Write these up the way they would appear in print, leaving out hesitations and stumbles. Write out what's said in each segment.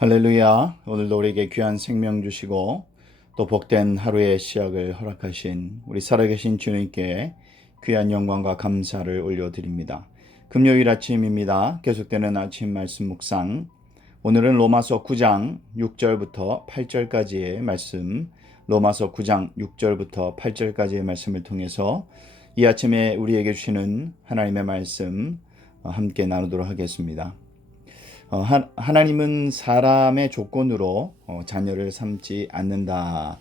할렐루야. 오늘도 우리에게 귀한 생명 주시고 또 복된 하루의 시작을 허락하신 우리 살아계신 주님께 귀한 영광과 감사를 올려드립니다. 금요일 아침입니다. 계속되는 아침 말씀 묵상. 오늘은 로마서 9장 6절부터 8절까지의 말씀, 로마서 9장 6절부터 8절까지의 말씀을 통해서 이 아침에 우리에게 주시는 하나님의 말씀 함께 나누도록 하겠습니다. 하나님은 사람의 조건으로 자녀를 삼지 않는다.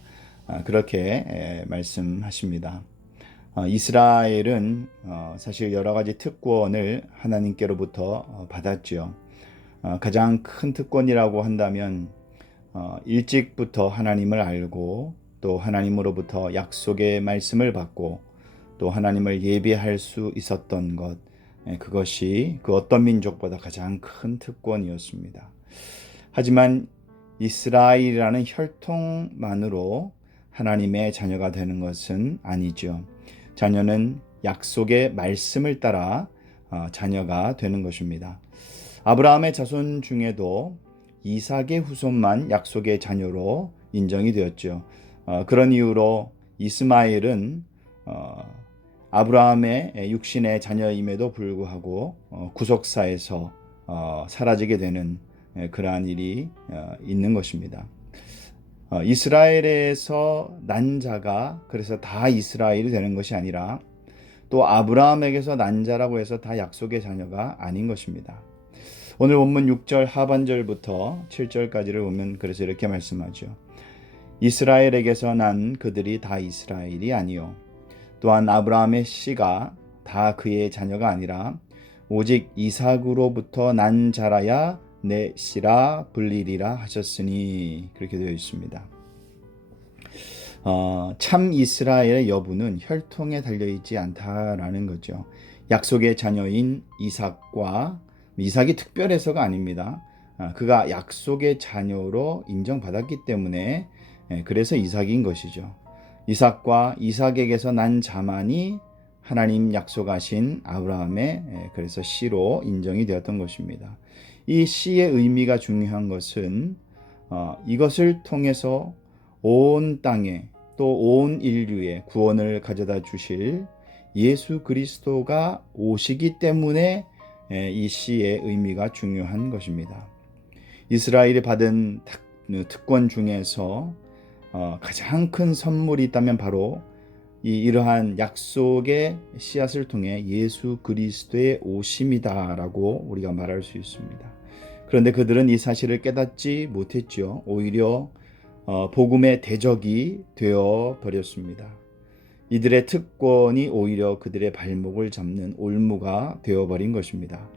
그렇게 말씀하십니다. 이스라엘은 사실 여러 가지 특권을 하나님께로부터 받았지요. 가장 큰 특권이라고 한다면 일찍부터 하나님을 알고 또 하나님으로부터 약속의 말씀을 받고 또 하나님을 예배할 수 있었던 것, 그것이 그 어떤 민족보다 가장 큰 특권이었습니다. 하지만 이스라엘이라는 혈통만으로 하나님의 자녀가 되는 것은 아니죠. 자녀는 약속의 말씀을 따라 자녀가 되는 것입니다. 아브라함의 자손 중에도 이삭의 후손만 약속의 자녀로 인정이 되었죠. 그런 이유로 이스마엘은 아브라함의 육신의 자녀임에도 불구하고 구속사에서 사라지게 되는 그러한 일이 있는 것입니다. 이스라엘에서 난 자가 그래서 다 이스라엘이 되는 것이 아니라 또 아브라함에게서 난 자라고 해서 다 약속의 자녀가 아닌 것입니다. 오늘 본문 6절 하반절부터 7절까지를 보면 그래서 이렇게 말씀하죠. 이스라엘에게서 난 그들이 다 이스라엘이 아니요 또한 아브라함의 씨가 다 그의 자녀가 아니라 오직 이삭으로부터 난 자라야 내 씨라 불리리라 하셨으니 그렇게 되어 있습니다. 참 이스라엘의 여부는 혈통에 달려있지 않다라는 거죠. 약속의 자녀인 이삭이 특별해서가 아닙니다. 그가 약속의 자녀로 인정받았기 때문에 그래서 이삭인 것이죠. 이삭과 이삭에게서 난 자만이 하나님 약속하신 아브라함의 그래서 씨로 인정이 되었던 것입니다. 이 씨의 의미가 중요한 것은 이것을 통해서 온 땅에 또 온 인류에 구원을 가져다 주실 예수 그리스도가 오시기 때문에 이 씨의 의미가 중요한 것입니다. 이스라엘이 받은 특권 중에서 가장 큰 선물이 있다면 바로 이러한 약속의 씨앗을 통해 예수 그리스도의 오심이다라고 우리가 말할 수 있습니다. 그런데 그들은 이 사실을 깨닫지 못했죠. 오히려 복음의 대적이 되어 버렸습니다. 이들의 특권이 오히려 그들의 발목을 잡는 올무가 되어버린 것입니다.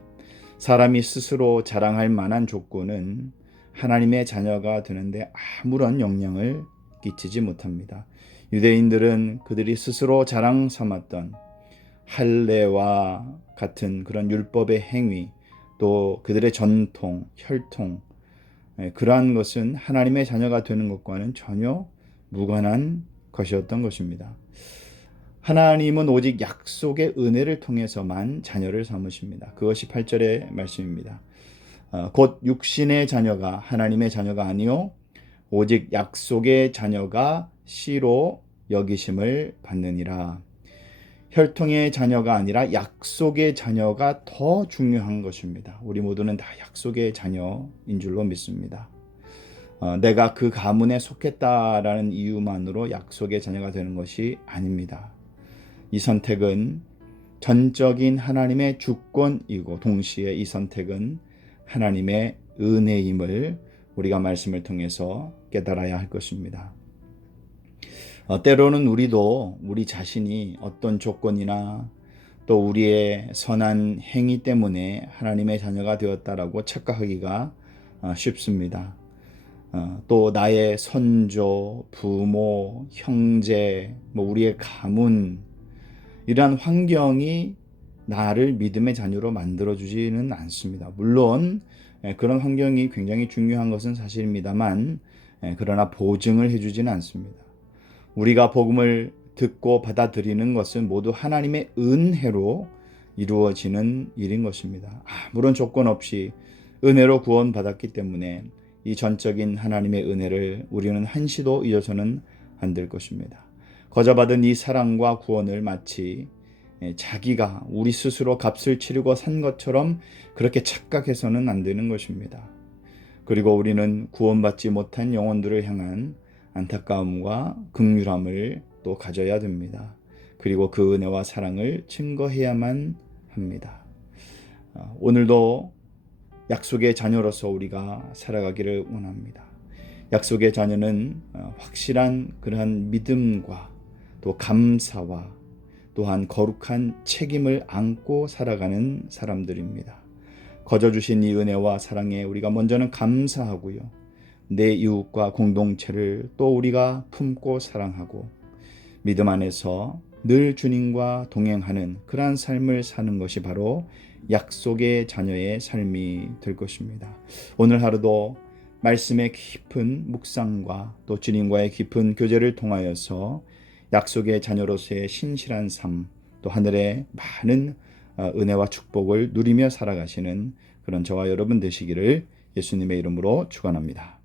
사람이 스스로 자랑할 만한 조건은 하나님의 자녀가 되는데 아무런 영향을 끼치지 못합니다. 유대인들은 그들이 스스로 자랑 삼았던 할례와 같은 그런 율법의 행위, 또 그들의 전통, 혈통, 그러한 것은 하나님의 자녀가 되는 것과는 전혀 무관한 것이었던 것입니다. 하나님은 오직 약속의 은혜를 통해서만 자녀를 삼으십니다. 그것이 8절의 말씀입니다. 곧 육신의 자녀가 하나님의 자녀가 아니요 오직 약속의 자녀가 씨로 여기심을 받느니라. 혈통의 자녀가 아니라 약속의 자녀가 더 중요한 것입니다. 우리 모두는 다 약속의 자녀인 줄로 믿습니다. 내가 그 가문에 속했다라는 이유만으로 약속의 자녀가 되는 것이 아닙니다. 이 선택은 전적인 하나님의 주권이고 동시에 이 선택은 하나님의 은혜임을 우리가 말씀을 통해서 깨달아야 할 것입니다. 때로는 우리도 우리 자신이 어떤 조건이나 또 우리의 선한 행위 때문에 하나님의 자녀가 되었다라고 착각하기가 쉽습니다. 또 나의 선조, 부모, 형제, 우리의 가문 이러한 환경이 나를 믿음의 자녀로 만들어주지는 않습니다. 물론 그런 환경이 굉장히 중요한 것은 사실입니다만 그러나 보증을 해주지는 않습니다. 우리가 복음을 듣고 받아들이는 것은 모두 하나님의 은혜로 이루어지는 일인 것입니다. 아무런 조건 없이 은혜로 구원받았기 때문에 이 전적인 하나님의 은혜를 우리는 한시도 잊어서는 안 될 것입니다. 거저 받은 이 사랑과 구원을 마치 자기가 우리 스스로 값을 치르고 산 것처럼 그렇게 착각해서는 안 되는 것입니다. 그리고 우리는 구원받지 못한 영혼들을 향한 안타까움과 긍휼함을 또 가져야 됩니다. 그리고 그 은혜와 사랑을 증거해야만 합니다. 오늘도 약속의 자녀로서 우리가 살아가기를 원합니다. 약속의 자녀는 확실한 그러한 믿음과 또 감사와 또한 거룩한 책임을 안고 살아가는 사람들입니다. 거저 주신 이 은혜와 사랑에 우리가 먼저는 감사하고요. 내 이웃과 공동체를 또 우리가 품고 사랑하고 믿음 안에서 늘 주님과 동행하는 그러한 삶을 사는 것이 바로 약속의 자녀의 삶이 될 것입니다. 오늘 하루도 말씀의 깊은 묵상과 또 주님과의 깊은 교제를 통하여서 약속의 자녀로서의 신실한 삶, 또 하늘의 많은 은혜와 축복을 누리며 살아가시는 그런 저와 여러분 되시기를 예수님의 이름으로 축원합니다.